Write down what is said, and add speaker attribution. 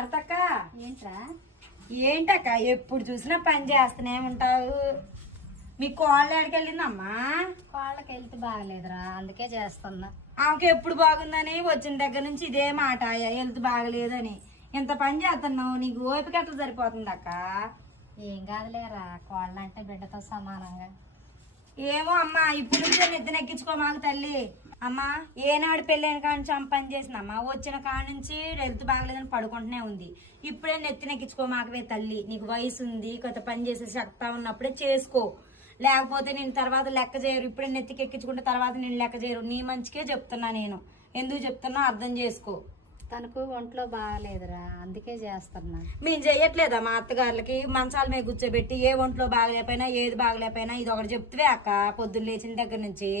Speaker 1: శారతక్క
Speaker 2: ఏంట్రా?
Speaker 1: ఏంటక్క ఎప్పుడు చూసినా పని చేస్తూనే ఉంటావు. మీ కోళ్ళు ఎక్కడికి వెళ్ళిందమ్మా?
Speaker 2: కోళ్ళకి హెల్త్ బాగలేదురా అందుకే చేస్తున్నా.
Speaker 1: ఆమెకి ఎప్పుడు బాగుందని వచ్చిన దగ్గర నుంచి ఇదే మాట హెల్త్ బాగలేదని. ఇంత పని చేస్తున్నావు నీకు ఓపిక ఎట్లా సరిపోతుంది అక్క
Speaker 2: ఏం కాదులేరా కోళ్ళంటే బిడ్డతో సమానంగా.
Speaker 1: ఏమో అమ్మా ఇప్పుడు నుంచే నెత్తిన మాకు తల్లి. అమ్మా ఏనాడు పెళ్ళైన కాడ నుంచి అమ్మ పని చేసిందమ్మా వచ్చిన కాడ నుంచి హెల్త్ బాగలేదని పడుకుంటూనే ఉంది. ఇప్పుడే నెత్తిన ఎక్కించుకో మాకవే తల్లి. నీకు వయసు ఉంది కొత్త పని చేసే శక్తి ఉన్నప్పుడే చేసుకో. లేకపోతే నేను తర్వాత లెక్క చేయరు. ఇప్పుడే నెత్తికెక్కించుకుంటే తర్వాత నేను లెక్క చేయరు. నీ మంచికే చెప్తున్నా నేను. ఎందుకు చెప్తున్నా అర్థం చేసుకో.
Speaker 2: తనకు ఒంట్లో బాగాలేదురా అందుకే చేస్తున్నా.
Speaker 1: మేము చెయ్యట్లేదా మా అత్తగారులకి? మంచాల మీద కూర్చోబెట్టి ఏ ఒంట్లో బాగలేకపోయినా ఏది బాగలేకపోయినా ఇది ఒకటి చెప్తే అక్క పొద్దున్న లేచిన దగ్గర నుంచి.